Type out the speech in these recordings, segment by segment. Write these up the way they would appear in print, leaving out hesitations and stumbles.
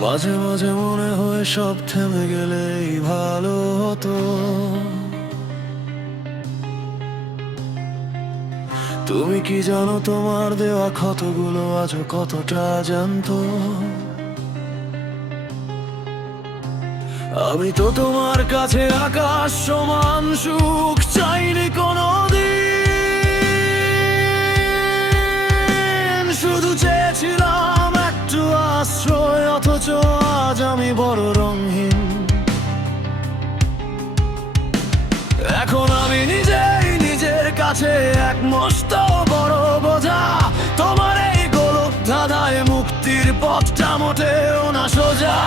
মাঝে মাঝে মনে হয় সব থেমে গেলেই ভালো হতো। তুমি কি জানো তোমার দেওয়া ক্ষতগুলো আজও কতটা জানতো? আমি তো তোমার কাছে আকাশ সমান সুখ চাইনি কোনোদিন, শুধু চেয়েছিলাম একটু আশ্রয়। অথচ আজ আমি বড় রঙহীন। এখন আমি নিজেই নিজের কাছে এক মস্ত বড় বোঝা। তোমার এই গোলক ধাঁধায় মুক্তির পথটা মোটেও না সোজা।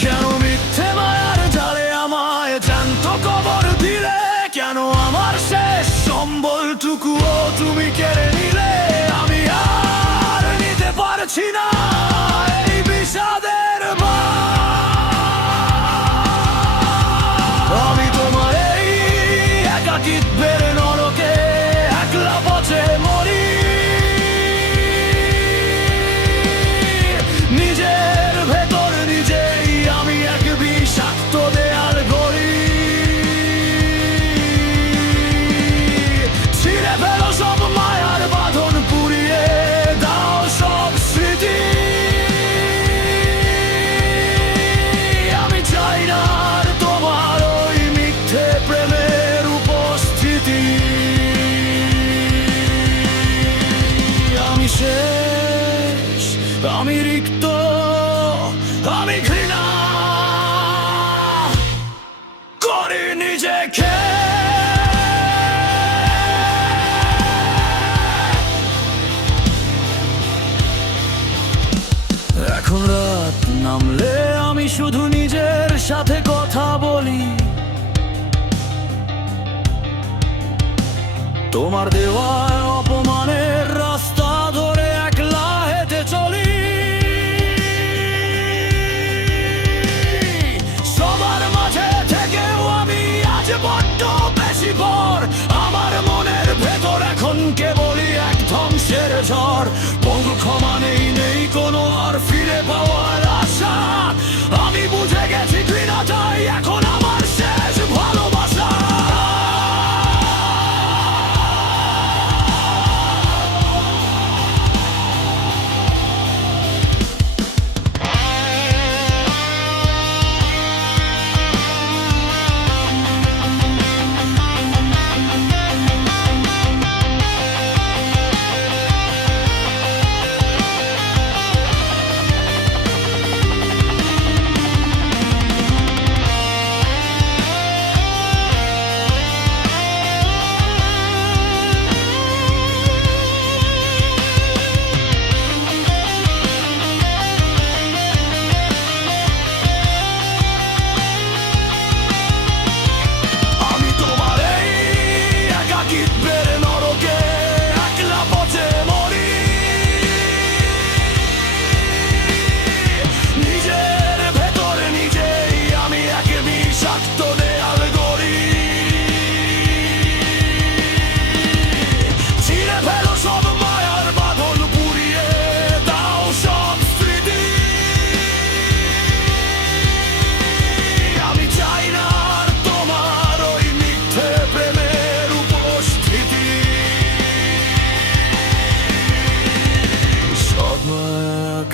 কেন মিথ্যে মায়ার জালে আমায় জ্যান্ত কবর দিলে? কেন আমার শেষ সম্বলটুকুও তুমি কেড়ে নিলে? আমি আর নিতে পারছি না এই বিষাদের ভার। আমি তোমার এই একাকিত্বের নরকে একলা পথে মরি। নিজের ভেতর নিজেই আমি এক বিষাক্ত দেয়াল গড়ি। ছিঁড়ে ফেলো সব মায়ার বাঁধন, পুড়িয়ে দাও সব স্মৃতি। আমি চাই না আর তোমার ওই মিথ্যে প্রেমের উপস্থিতি। আমি শেষ, আমি রিক্ত, আমি ঘৃণা করি নিজেকে। এখন রাত নামলে আমি শুধু নিজের সাথে কথা বলি। তোমার দেওয়া অপমানের রাস্তা ধরে একলা হেঁটে চলি। সবার মাঝে থেকেও আমি আজ বড্ড বেশি পর। আমার মনের ভেতর এখন কেবলই এক ধ্বংসের ঝড়। পঙ্গু ক্ষমা নেই কোনো আর ফিরে পাওয়ার আশা। আমি বুঝে গেছি ঘৃণাটাই এখন আমার শেষ ভালোবাসা।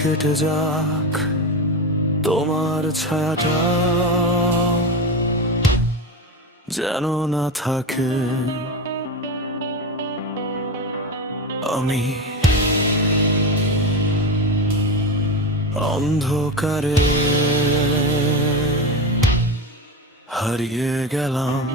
কেটে যাক তোমার ছায়াটা যেন না থাকে। আমি অন্ধকারে হারিয়ে গেলাম।